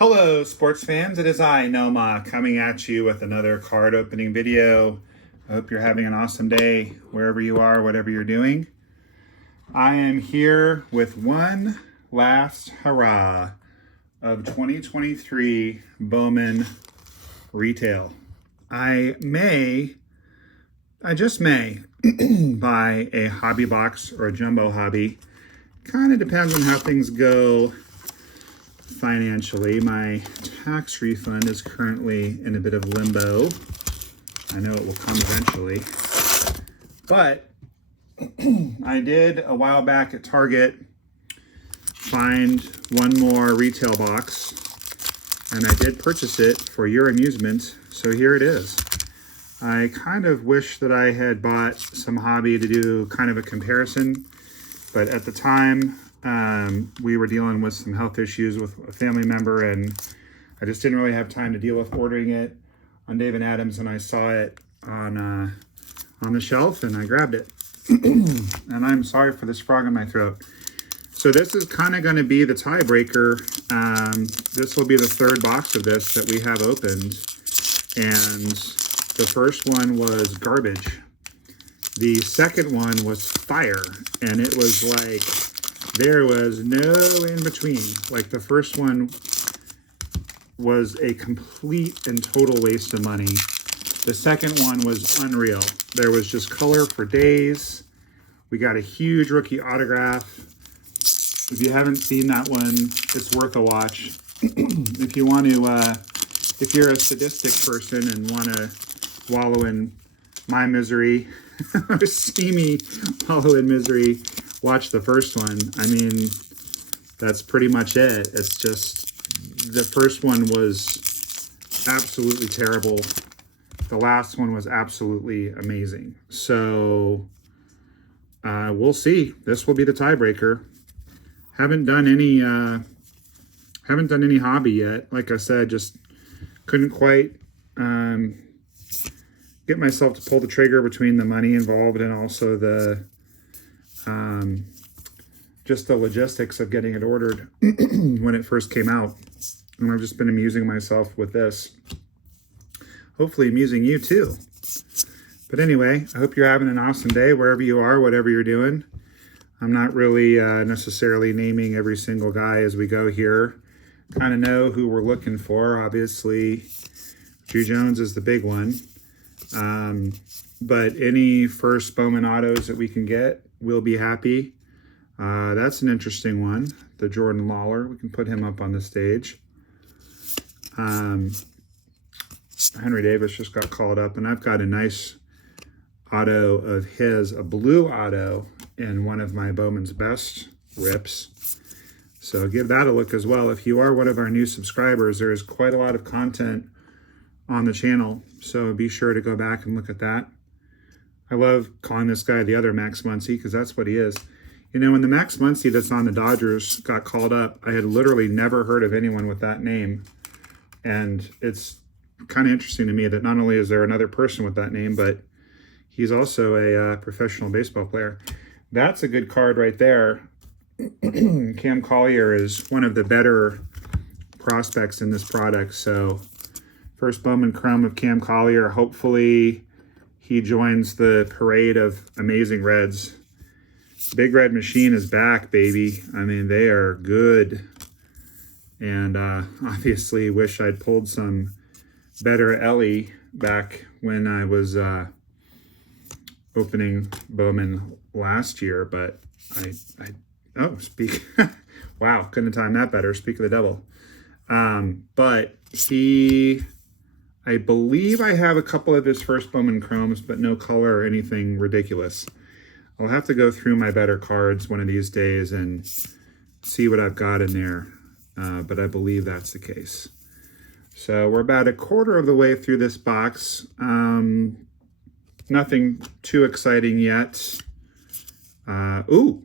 Hello sports fans, it is I, Noma, coming at you with another card opening video. I hope you're having an awesome day wherever you are, whatever you're doing. I am here with one last hurrah of 2023 Bowman retail. I just may buy a hobby box or a jumbo hobby. Kind of depends on how things go financially. My tax refund is currently in a bit of limbo. I know it will come eventually. But I did a while back at Target find one more retail box, and I did purchase it for your amusement. So here it is. I kind of wish that I had bought some hobby to do kind of a comparison, but at the time we were dealing with some health issues with a family member, and I just didn't really have time to deal with ordering it on Dave and Adams, and I saw it on the shelf and I grabbed it. And I'm sorry for this frog in my throat. So this is kind of going to be the tiebreaker. This will be the third box of this that we have opened, and the first one was garbage. The second one was fire, and it was like there was no in between. Like the first one was a complete and total waste of money. The second one was unreal. There was just color for days. We got a huge rookie autograph. If you haven't seen that one, it's worth a watch. If you want to, if you're a sadistic person and want to wallow in my misery, or see me wallow in misery, watch the first one. I mean, that's pretty much it. It's just, the first one was absolutely terrible. The last one was absolutely amazing. So we'll see. This will be the tiebreaker. Haven't done any hobby yet. Like I said, just couldn't quite get myself to pull the trigger between the money involved and also the just the logistics of getting it ordered when it first came out. And I've just been amusing myself with this. Hopefully amusing you too. But anyway, I hope you're having an awesome day wherever you are, whatever you're doing. I'm not really necessarily naming every single guy as we go here. Kind of know who we're looking for. Obviously, druwjones is the big one. But any first Bowman autos that we can get, we'll be happy. That's an interesting one. The Jordan Lawler. We can put him up on the stage. Henry Davis just got called up, and I've got a nice auto of his, a blue auto, in one of my Bowman's Best rips. So give that a look as well. If you are one of our new subscribers, there is quite a lot of content on the channel, so be sure to go back and look at that. I love calling this guy the other Max Muncy, because that's what he is. You know, when the Max Muncy that's on the Dodgers got called up, I had literally never heard of anyone with that name. And it's kind of interesting to me that not only is there another person with that name, but he's also a professional baseball player. That's a good card right there. Cam Collier is one of the better prospects in this product. So first bowmanchrome of Cam Collier. Hopefully he joins the parade of amazing Reds. Big Red Machine is back, baby. I mean, they are good. And obviously wish I'd pulled some better Ellie back when I was opening Bowman last year. But wow, couldn't have timed that better. Speak of the devil. But I believe I have a couple of his first Bowman chromes, but no color or anything ridiculous. I'll have to go through my better cards one of these days and see what I've got in there. But I believe that's the case. So we're about a quarter of the way through this box. Nothing too exciting yet. Ooh,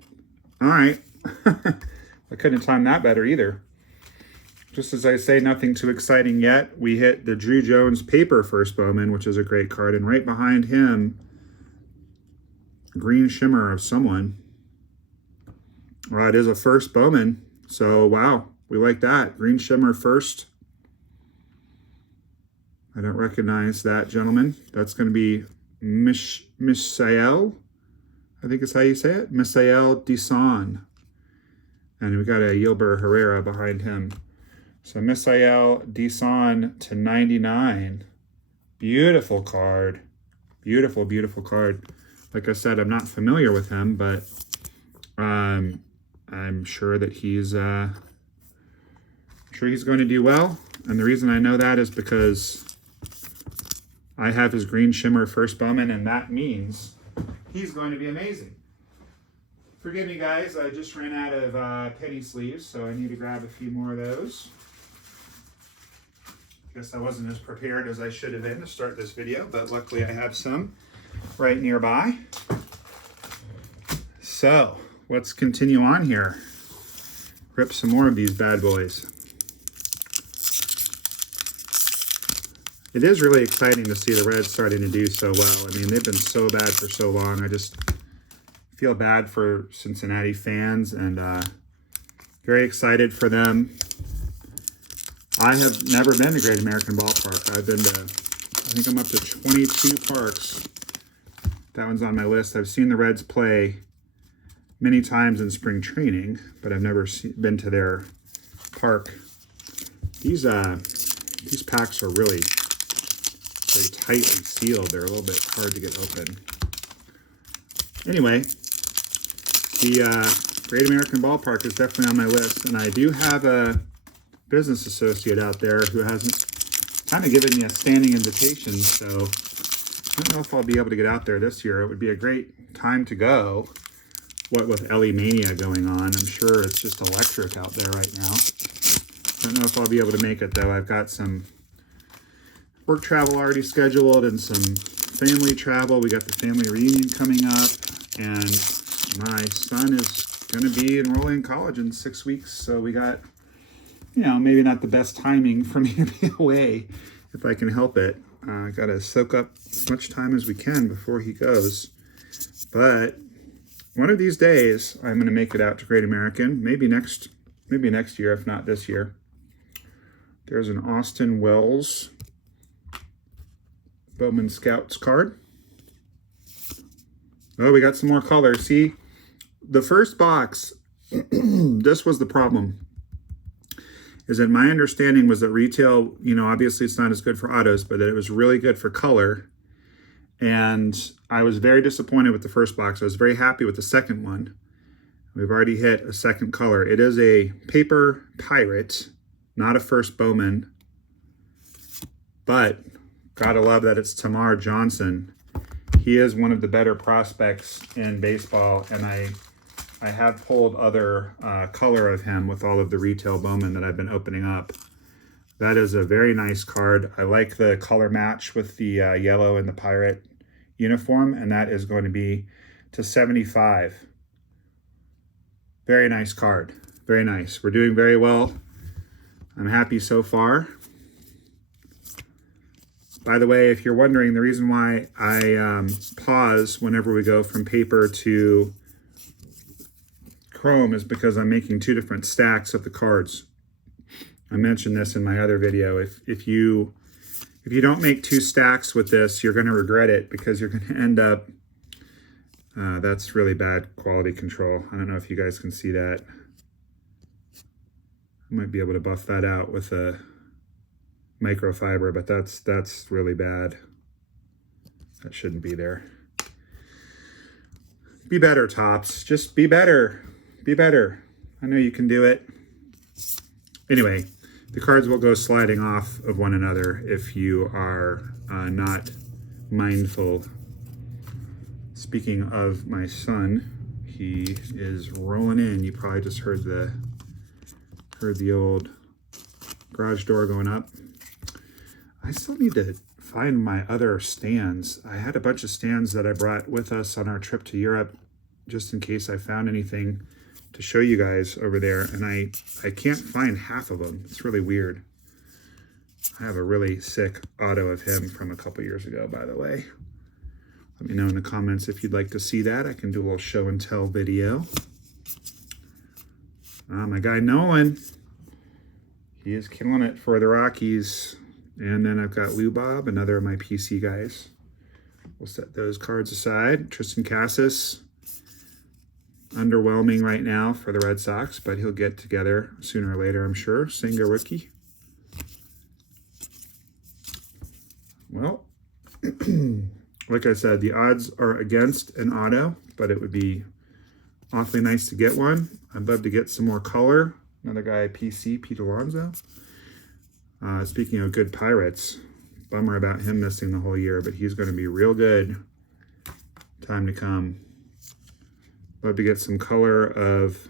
all right. I couldn't have timed that better either. Just as I say, nothing too exciting yet. We hit the druwjones paper first Bowman, which is a great card. And right behind him, green shimmer of someone. Well, it is a first Bowman. So, wow. We like that. Green shimmer first. I don't recognize that gentleman. That's going to be Misael. I think is how you say it. Misael Deson. And we got a Yilber Herrera behind him. So Misael Deson to 99. Beautiful card. Beautiful, beautiful card. Like I said, I'm not familiar with him, but I'm sure that he's going to do well. And the reason I know that is because I have his green shimmer first Bowman, and that means he's going to be amazing. Forgive me, guys. I just ran out of penny sleeves, so I need to grab a few more of those. Guess I wasn't as prepared as I should have been to start this video, but luckily I have some right nearby. So let's continue on here. Rip some more of these bad boys. It is really exciting to see the Reds starting to do so well. I mean, they've been so bad for so long. I just feel bad for Cincinnati fans, and very excited for them. I have never been to Great American Ballpark. I've been to, I think I'm up to 22 parks. That one's on my list. I've seen the Reds play many times in spring training, but I've never been to their park. These packs are really very tightly sealed. They're a little bit hard to get open. Anyway, the Great American Ballpark is definitely on my list, and I do have a business associate out there who hasn't kind of given me a standing invitation, so I don't know if I'll be able to get out there this year. It would be a great time to go. What with LE Mania going on, I'm sure it's just electric out there right now. I don't know if I'll be able to make it, though. I've got some work travel already scheduled and some family travel. We got the family reunion coming up, and my son is going to be enrolling in college in 6 weeks, so we got, you know, maybe not the best timing for me to be away if I can help it. I got to soak up as much time as we can before he goes. But one of these days, I'm going to make it out to Great American. Maybe next year, if not this year. There's an Austin Wells Bowman Scouts card. Oh, we got some more colors. See, the first box, this was the problem. Is that my understanding was that retail, you know, obviously it's not as good for autos, but that it was really good for color. And I was very disappointed with the first box. I was very happy with the second one. We've already hit a second color. It is a paper pirate, not a first Bowman. But gotta love that it's Tamar Johnson. He is one of the better prospects in baseball, and I have pulled other color of him with all of the retail Bowman that I've been opening up. That is a very nice card. I like the color match with the yellow and the pirate uniform, and that is going to be to 75. Very nice card. Very nice. We're doing very well. I'm happy so far. By the way, if you're wondering, the reason why I pause whenever we go from paper to chrome is because I'm making two different stacks of the cards. I mentioned this in my other video. If you don't make two stacks with this, you're going to regret it, because you're going to end up, that's really bad quality control. I don't know if you guys can see that. I might be able to buff that out with a microfiber, but that's really bad. That shouldn't be there. Be better, Topps. Just be better. Be better. I know you can do it. Anyway, the cards will go sliding off of one another if you are not mindful. Speaking of my son, he is rolling in. You probably just heard the old garage door going up. I still need to find my other stands. I had a bunch of stands that I brought with us on our trip to Europe, just in case I found anything to show you guys over there, and I can't find half of them. It's really weird. I have a really sick auto of him from a couple years ago, by the way. Let me know in the comments if you'd like to see that. I can do a little show and tell video. My guy Nolan. He is killing it for the Rockies. And then I've got Lou Bob, another of my PC guys. We'll set those cards aside. Tristan Cassis, underwhelming right now for the Red Sox, but he'll get together sooner or later, I'm sure. Senga rookie. Well, like I said, the odds are against an auto, but it would be awfully nice to get one. I'd love to get some more color. Another guy, PC, Pete Alonso. Speaking of good Pirates, bummer about him missing the whole year, but he's going to be real good. Time to come. Love to get some color of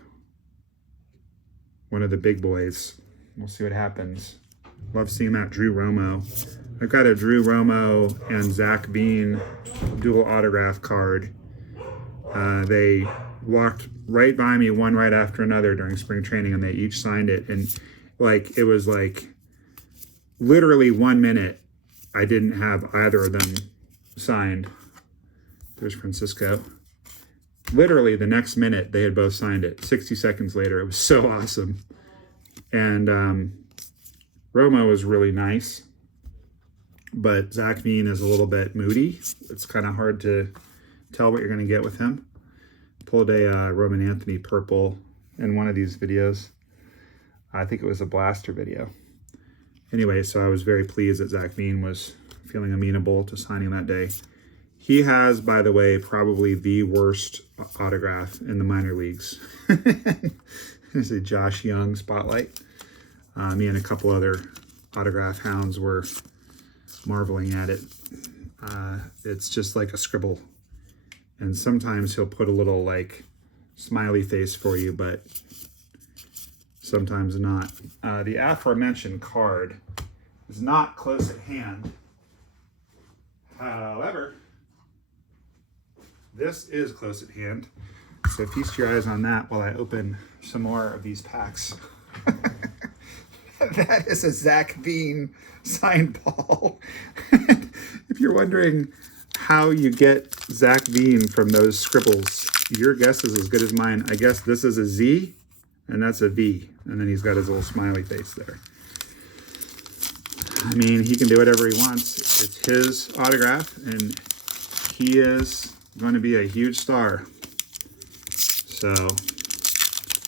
one of the big boys. We'll see what happens. Love seeing that Drew Romo. I've got a Drew Romo and Zach Bean dual autograph card. They walked right by me one right after another during spring training, and they each signed it. And like, it was like literally 1 minute I didn't have either of them signed. There's Francisco. Literally the next minute they had both signed it. 60 seconds later. It was so awesome. And Romo was really nice, but Zach Bean is a little bit moody. It's kind of hard to tell what you're going to get with him. Pulled a Roman Anthony purple in one of these videos. I think it was a blaster video. Anyway, so I was very pleased that Zach Bean was feeling amenable to signing that day. He has, by the way, probably the worst autograph in the minor leagues. There's a Josh Young spotlight. Me and a couple other autograph hounds were marveling at it. It's just like a scribble. And sometimes he'll put a little like smiley face for you, but sometimes not. The aforementioned card is not close at hand. However, this is close at hand. So feast your eyes on that while I open some more of these packs. That is a Zach Bean signed ball. If you're wondering how you get Zach Bean from those scribbles, your guess is as good as mine. I guess this is a Z and that's a V. And then he's got his little smiley face there. I mean, he can do whatever he wants. It's his autograph, and he is going to be a huge star. So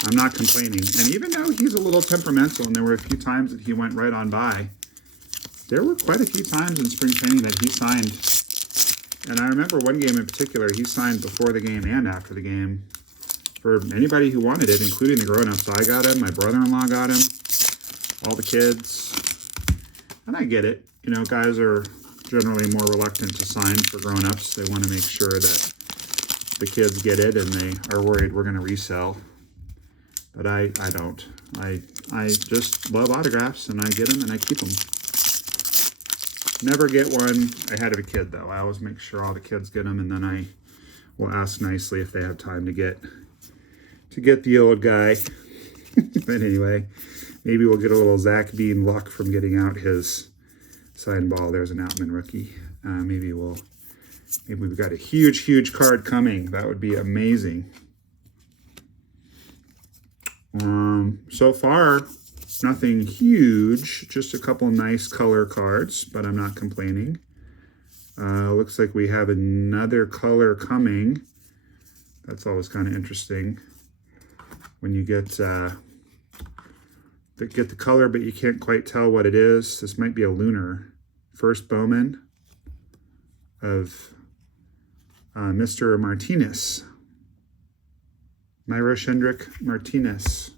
I'm not complaining. And even though he's a little temperamental, and there were a few times that he went right on by, there were quite a few times in spring training that he signed. And I remember one game in particular, he signed before the game and after the game for anybody who wanted it, including the grown-ups. I got him, my brother-in-law got him, all the kids. And I get it. You know, guys are generally more reluctant to sign for grown-ups. They want to make sure that the kids get it, and they are worried we're going to resell. But I don't. I just love autographs, and I get them, and I keep them. Never get one ahead of a kid, though. I always make sure all the kids get them, and then I will ask nicely if they have time to get the old guy. But anyway, maybe we'll get a little Zach Bean luck from getting out his signed ball. There's an Outman rookie. Maybe we've got a huge card coming. That would be amazing. So far, nothing huge, just a couple nice color cards, but I'm not complaining. Looks like we have another color coming. That's always kind of interesting when you get the color, but you can't quite tell what it is. This might be a lunar. First Bowman of Mr. Martinez. Myro Shendrick Martinez.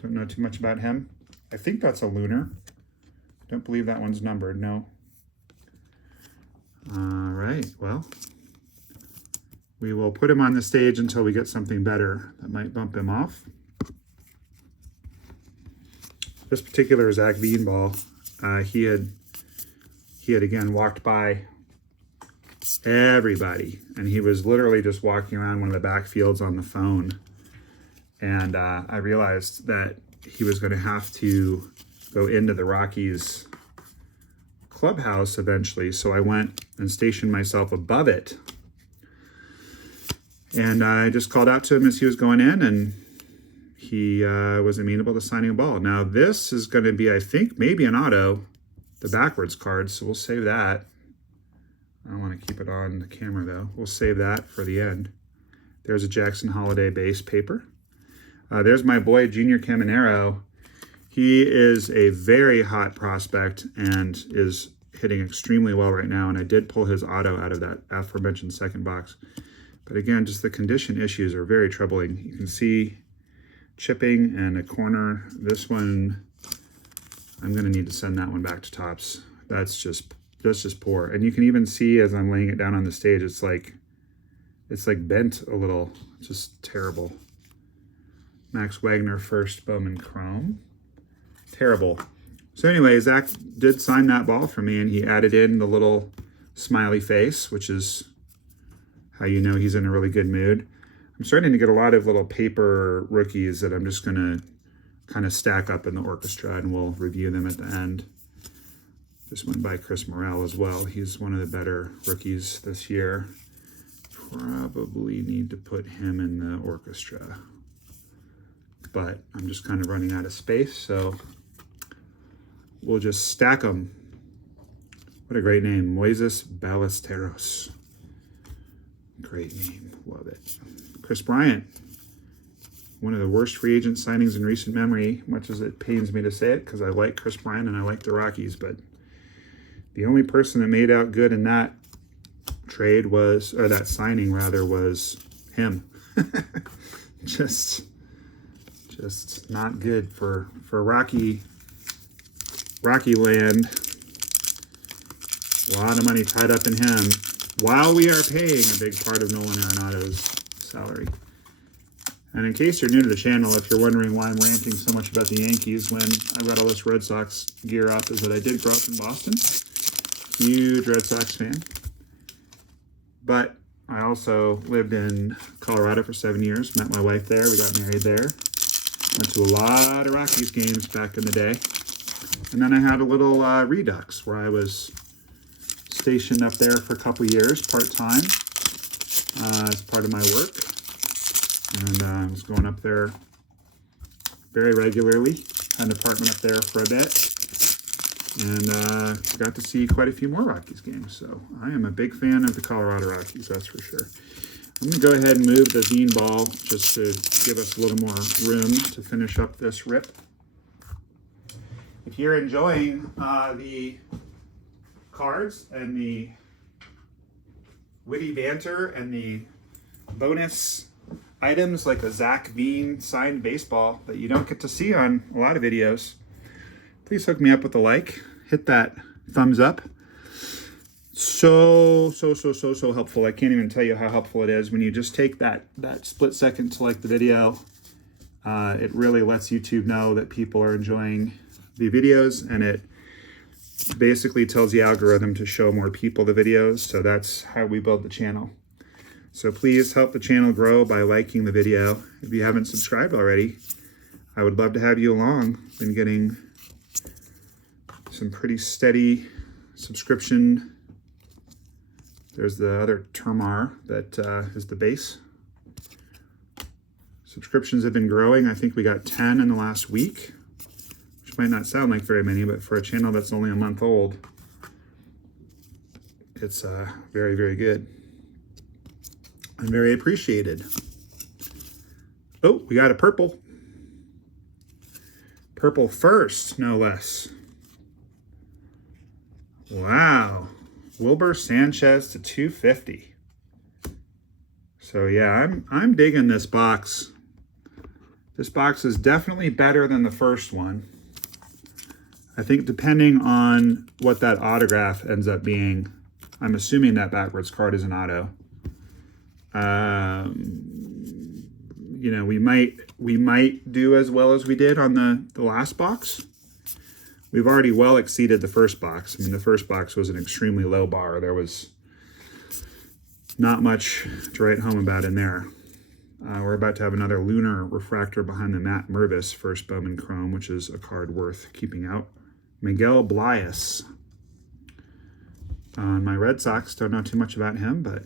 Don't know too much about him. I think that's a lunar. Don't believe that one's numbered, no. All right, well, we will put him on the stage until we get something better that might bump him off. This particular Zach Bean ball, he had again walked by everybody, and he was literally just walking around one of the backfields on the phone. And I realized that he was going to have to go into the Rockies clubhouse eventually, so I went and stationed myself above it. And I just called out to him as he was going in, and he was amenable to signing a ball. Now this is going to be, I think, maybe an auto, the backwards card, so we'll save that. I don't want to keep it on the camera though. We'll save that for the end. There's a Jackson Holiday base paper. There's my boy Junior Caminero. He is a very hot prospect and is hitting extremely well right now, and I did pull his auto out of that aforementioned second box. But again, just the condition issues are very troubling. You can see chipping and a corner. This one, I'm gonna need to send that one back to Topps. That's just poor. And you can even see as I'm laying it down on the stage, it's like bent a little, just terrible. Max Wagner first Bowman Chrome, terrible. So anyway, Zach did sign that ball for me, and he added in the little smiley face, which is how you know he's in a really good mood. I'm starting to get a lot of little paper rookies that I'm just gonna kind of stack up in the orchestra, and we'll review them at the end. This one by Chris Morrell as well. He's one of the better rookies this year. Probably need to put him in the orchestra, but I'm just kind of running out of space, so we'll just stack them. What a great name, Moises Ballesteros. Great name, love it. Chris Bryant, one of the worst free agent signings in recent memory, much as it pains me to say it, because I like Chris Bryant and I like the Rockies, but the only person that made out good in that trade was, or that signing rather, was him. just not good for Rocky land. A lot of money tied up in him, while we are paying a big part of Nolan Arenado's salary. And in case you're new to the channel, if you're wondering why I'm ranting so much about the Yankees when I've got all this Red Sox gear up, is that I did grow up in Boston. Huge Red Sox fan. But I also lived in Colorado for 7 years, met my wife there, we got married there. Went to a lot of Rockies games back in the day. And then I had a little redux where I was stationed up there for a couple years, part-time, as part of my work. And I was going up there very regularly. Had an apartment up there for a bit. And got to see quite a few more Rockies games. So I am a big fan of the Colorado Rockies, that's for sure. I'm going to go ahead and move the beanball just to give us a little more room to finish up this rip. If you're enjoying the cards and the witty banter and the bonus items like a Zach Veen signed baseball that you don't get to see on a lot of videos, please hook me up with a like, hit that thumbs up. So helpful. I can't even tell you how helpful it is when you just take that split second to like the video. It really lets YouTube know that people are enjoying the videos, and it basically tells the algorithm to show more people the videos. So that's how we build the channel. So please help the channel grow by liking the video. If you haven't subscribed already, I would love to have you along. Been getting some pretty steady subscription. There's the other Termar that is the base. Subscriptions have been growing. I think we got 10 in the last week, which might not sound like very many, but for a channel that's only a month old, it's very, very good and very appreciated. Oh, we got a purple. Purple first, no less. Wow. Wilber Sanchez to 250. So yeah, I'm digging this box. This box is definitely better than the first one. I think depending on what that autograph ends up being, I'm assuming that backwards card is an auto. You know, we might do as well as we did on the last box. We've already well exceeded the first box. I mean, the first box was an extremely low bar. There was not much to write home about in there. We're about to have another lunar refractor behind the Matt Mervis first Bowman Chrome, which is a card worth keeping out. Miguel Blias. My Red Sox, don't know too much about him, but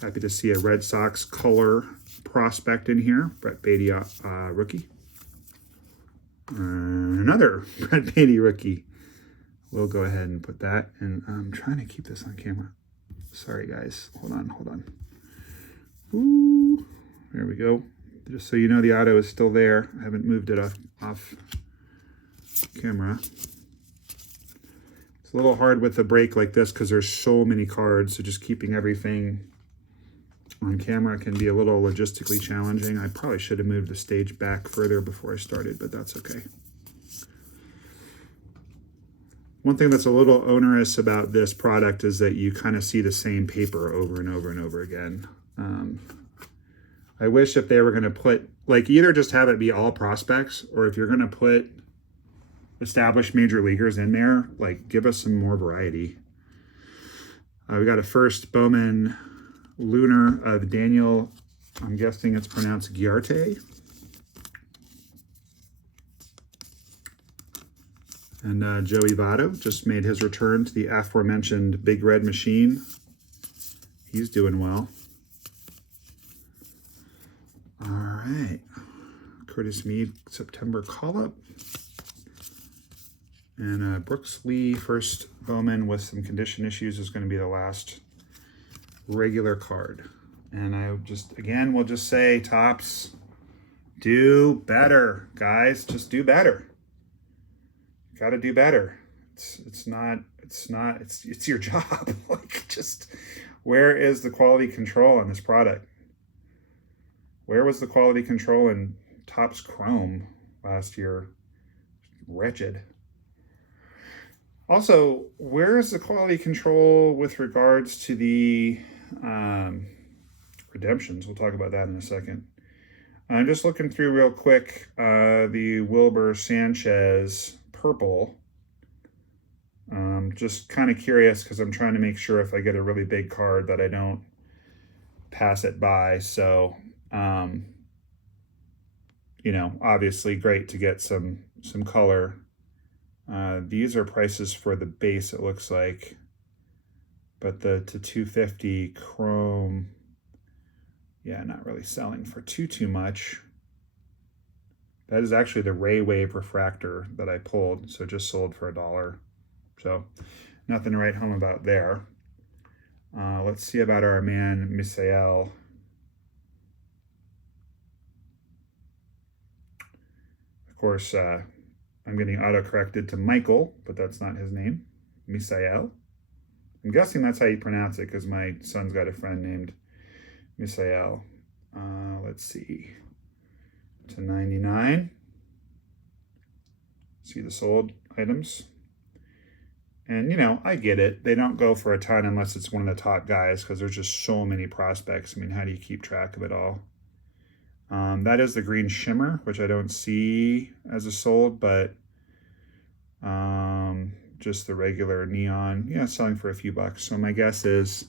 Happy to see a Red Sox color prospect in here. Brett Beatty rookie. Another Brett Beatty rookie. We'll go ahead and put that. And I'm trying to keep this on camera. Sorry, guys. Hold on. Ooh, there we go. Just so you know, the auto is still there. I haven't moved it off camera. It's a little hard with a break like this because there's so many cards. So just keeping everything on camera can be a little logistically challenging. I probably should have moved the stage back further before I started, but that's okay. One thing that's a little onerous about this product is that you kind of see the same paper over and over and over again. I wish if they were going to put, like, either just have it be all prospects, or if you're going to put established major leaguers in there, like, give us some more variety. We got a first Bowman Lunar of Daniel, I'm guessing it's pronounced Giarte. And Joey Votto just made his return to the aforementioned Big Red Machine. He's doing well. All right. Curtis Mead, September call-up. And Brooks Lee, first Bowman with some condition issues, is going to be the last regular card. And I just, again, will just say, Topps, do better, guys. Just do better. Got to do better. It's your job. Like, just, where is the quality control on this product? Where was the quality control in Topps Chrome last year? Wretched. Also, where is the quality control with regards to the redemptions? We'll talk about that in a second. I'm just looking through real quick the Wilbur Sanchez purple. Just kind of curious because I'm trying to make sure if I get a really big card that I don't pass it by. So, you know, obviously great to get some color. These are prices for the base, it looks like, but the 250 chrome, yeah, not really selling for too much. That is actually the Ray Wave refractor that I pulled, so just sold for $1. So nothing to write home about there. Let's see about our man Misael. Of course, I'm getting auto-corrected to Michael, but that's not his name. Misael. I'm guessing that's how you pronounce it because my son's got a friend named Misael. Let's see. To 99. See the sold items. And, you know, I get it. They don't go for a ton unless it's one of the top guys because there's just so many prospects. I mean, how do you keep track of it all? That is the green shimmer, which I don't see as a sold, but just the regular neon, yeah, selling for a few bucks. So my guess is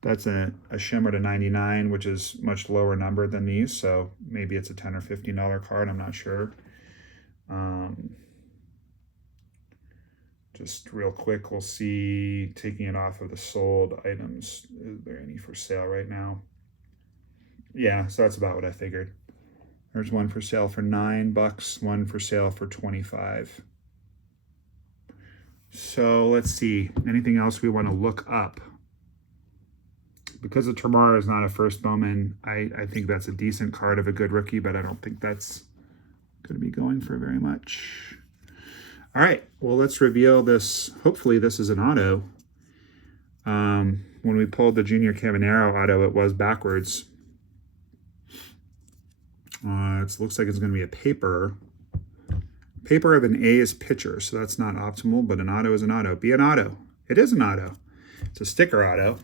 that's a shimmer to 99, which is much lower number than these. So maybe it's a $10 or $15 card. I'm not sure. Just real quick, we'll see, taking it off of the sold items. Is there any for sale right now? Yeah, so that's about what I figured. There's one for sale for $9, one for sale for 25. So let's see, anything else we want to look up? Because the Termar is not a first Bowman, I think that's a decent card of a good rookie, but I don't think that's going to be going for very much. All right, well, let's reveal this. Hopefully this is an auto. When we pulled the Junior Caminero auto, it was backwards. It looks like it's going to be a paper. Paper of an A's pitcher, so that's not optimal, but an auto is an auto. Be an auto. It is an auto. It's a sticker auto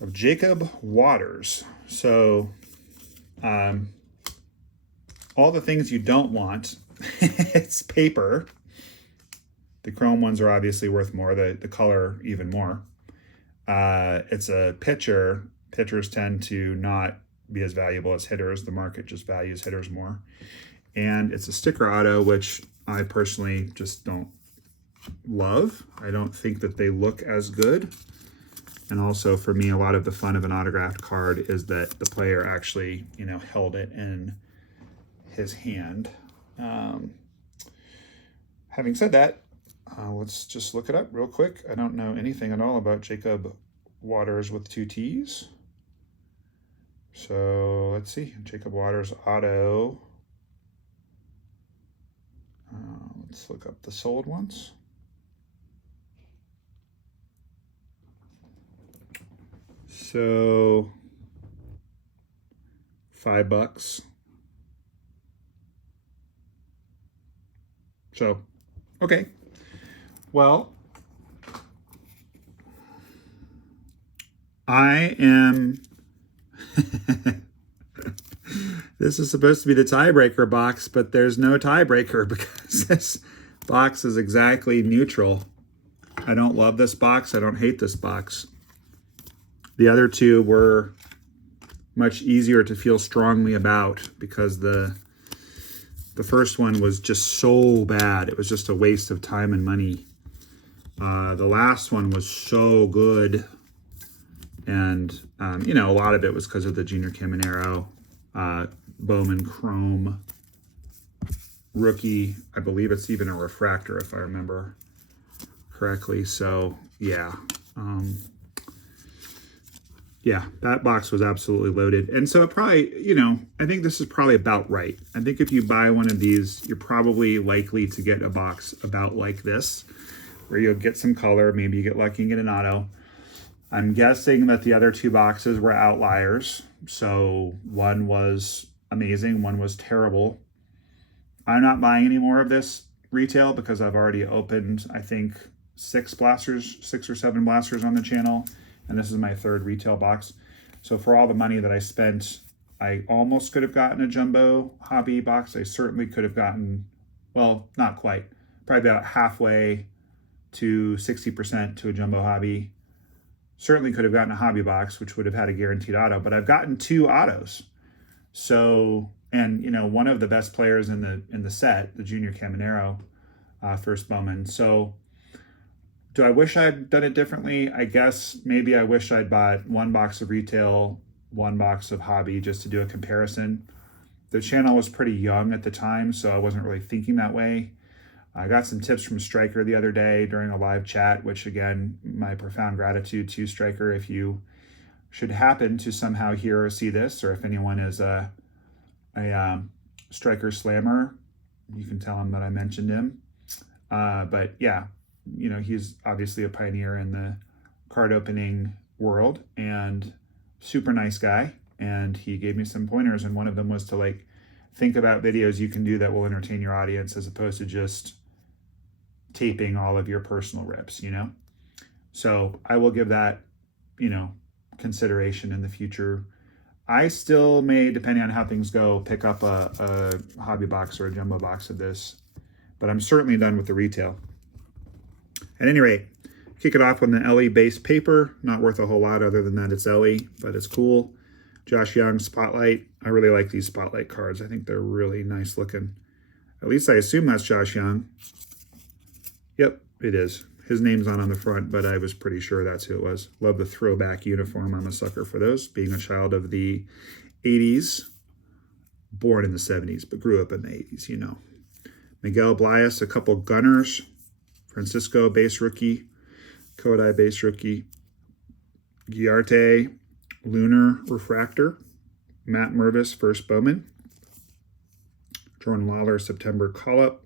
of Jacob Waters. So all the things you don't want, it's paper. The chrome ones are obviously worth more, the color even more. It's a pitcher. Pitchers tend to not be as valuable as hitters. The market just values hitters more. And it's a sticker auto, which I personally just don't love. I don't think that they look as good And also for me, a lot of the fun of an autographed card is that the player actually, you know, held it in his hand. Having said that, let's just look it up real quick. I don't know anything at all about Jacob Waters with 2 T's. So let's see, Jacob Waters auto. Let's look up the sold ones. So $5. So, okay. Well, I am, this is supposed to be the tiebreaker box, but there's no tiebreaker because this box is exactly neutral. I don't love this box. I don't hate this box. The other two were much easier to feel strongly about because the first one was just so bad. It was just a waste of time and money. The last one was so good. And, you know, a lot of it was because of the Junior Caminero, Bowman Chrome rookie. I believe it's even a refractor, if I remember correctly. So, yeah. Yeah, that box was absolutely loaded. And so it probably, you know, I think this is probably about right. I think if you buy one of these, you're probably likely to get a box about like this, where you'll get some color, maybe you get lucky and get an auto. I'm guessing that the other 2 boxes were outliers. So one was amazing, one was terrible. I'm not buying any more of this retail because I've already opened, I think, 6 or 7 blasters on the channel. And this is my 3rd retail box. So for all the money that I spent, I almost could have gotten a jumbo hobby box. I certainly could have gotten, well, not quite, probably about halfway to 60% to a jumbo hobby. Certainly could have gotten a hobby box, which would have had a guaranteed auto, but I've gotten 2 autos. So, and you know, one of the best players in the set, the Junior Caminero, first Bowman. So, do I wish I'd done it differently? I guess maybe I wish I'd bought 1 box of retail, 1 box of hobby, just to do a comparison. The channel was pretty young at the time, so I wasn't really thinking that way. I got some tips from Stryker the other day during a live chat, which again, my profound gratitude to Stryker. If you should happen to somehow hear or see this, or if anyone is a Stryker slammer, you can tell him that I mentioned him. But yeah, you know, he's obviously a pioneer in the card opening world and super nice guy. And he gave me some pointers, and one of them was to like think about videos you can do that will entertain your audience as opposed to just taping all of your personal rips, you know? So I will give that, you know, consideration in the future. I still may, depending on how things go, pick up a hobby box or a jumbo box of this, but I'm certainly done with the retail. At any rate, kick it off with an LE base paper. Not worth a whole lot other than that it's LE, but it's cool. Josh Young Spotlight. I really like these Spotlight cards. I think they're really nice looking. At least I assume that's Josh Young. Yep, it is. His name's not on the front, but I was pretty sure that's who it was. Love the throwback uniform. I'm a sucker for those. Being a child of the 80s, born in the 70s, but grew up in the 80s, you know. Miguel Blias, a couple Gunners. Francisco, base rookie. Kodai, base rookie. Guiarte, Lunar Refractor. Matt Mervis, first Bowman. Jordan Lawler, September call-up.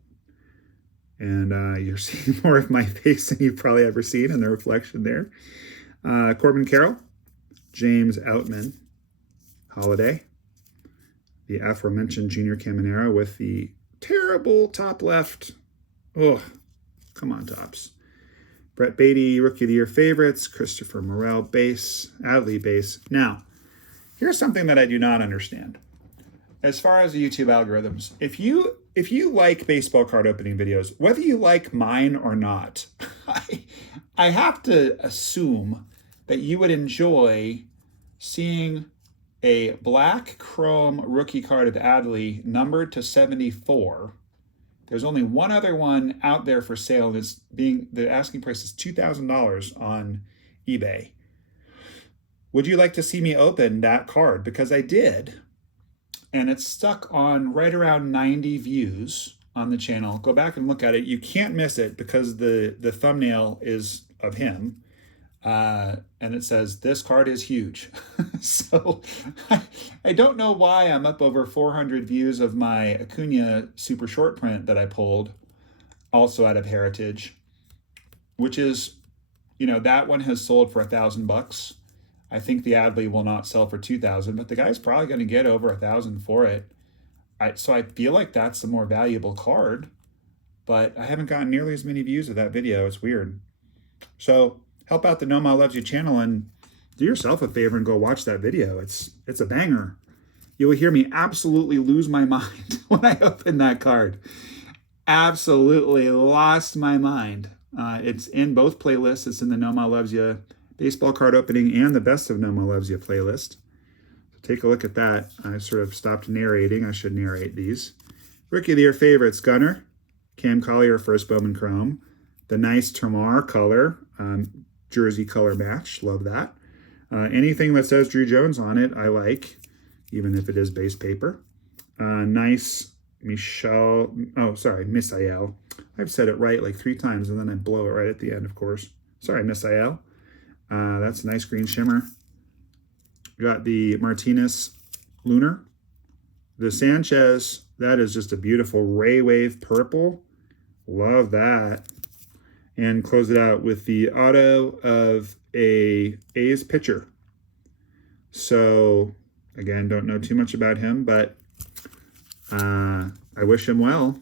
And you're seeing more of my face than you've probably ever seen in the reflection there. Corbin Carroll, James Outman, Holiday. The aforementioned Junior Caminero with the terrible top left. Oh, come on, Tops. Brett Beatty, Rookie of the Year favorites. Christopher Morel, base. Adley, base. Now, here's something that I do not understand. As far as the YouTube algorithms, if you like baseball card opening videos, whether you like mine or not, I have to assume that you would enjoy seeing a black chrome rookie card of Adley numbered to 74. There's only one other one out there for sale. The asking price is $2,000 on eBay. would you like to see me open that card? Because I did, and it's stuck on right around 90 views on the channel. Go back and look at it. You can't miss it because the thumbnail is of him. And it says, this card is huge. So I don't know why I'm up over 400 views of my Acuna super short print that I pulled, also out of Heritage, which is, you know, that one has sold for $1,000. I think the Adley will not sell for $2,000, but the guy's probably going to get over $1,000 for it. So I feel like that's the more valuable card, but I haven't gotten nearly as many views of that video. It's weird. So help out the Noma Loves You channel and do yourself a favor and go watch that video. It's a banger. You will hear me absolutely lose my mind when I open that card. Absolutely lost my mind. It's in both playlists. It's in the Noma Loves You baseball card opening and the Best of Noma Loves You playlist. Take a look at that. I sort of stopped narrating. I should narrate these. Rookie of the Year favorites, Gunner, Cam Collier, first Bowman Chrome. The nice Tamar color, jersey color match. Love that. Anything that says DRUWjones on it, I like, even if it is base paper. Nice Misael. I've said it right like 3 times, and then I blow it right at the end, of course. Sorry, Misael. That's a nice green shimmer. Got the Martinez Lunar. The Sanchez, that is just a beautiful Ray Wave purple. Love that. And close it out with the auto of a A's pitcher. So, again, don't know too much about him, but I wish him well.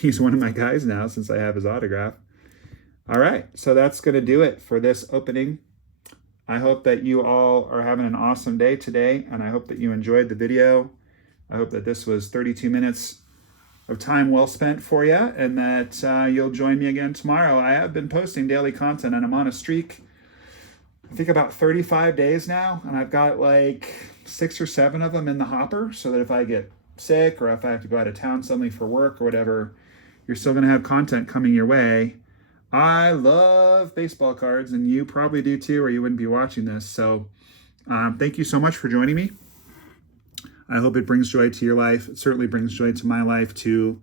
He's one of my guys now since I have his autograph. All right, so that's going to do it for this opening. I hope that you all are having an awesome day today, and I hope that you enjoyed the video. I hope that this was 32 minutes of time well spent for you, and that you'll join me again tomorrow. I have been posting daily content, and I'm on a streak, I think about 35 days now, and I've got like 6 or 7 of them in the hopper, so that if I get sick or if I have to go out of town suddenly for work or whatever, you're still going to have content coming your way. I love baseball cards, and you probably do too, or you wouldn't be watching this. So thank you so much for joining me. I hope it brings joy to your life. It certainly brings joy to my life to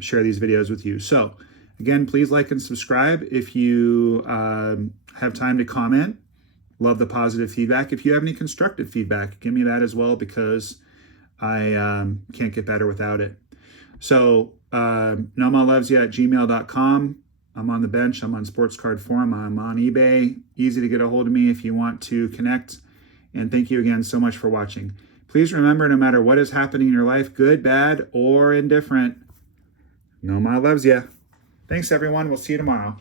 share these videos with you. So again, please like and subscribe. If you have time to comment, love the positive feedback. If you have any constructive feedback, give me that as well, because I can't get better without it. So nomahlovesyah@gmail.com. I'm on the bench. I'm on Sports Card Forum. I'm on eBay. Easy to get a hold of me if you want to connect. And thank you again so much for watching. Please remember, no matter what is happening in your life, good, bad, or indifferent, Noma loves ya. Thanks, everyone. We'll see you tomorrow.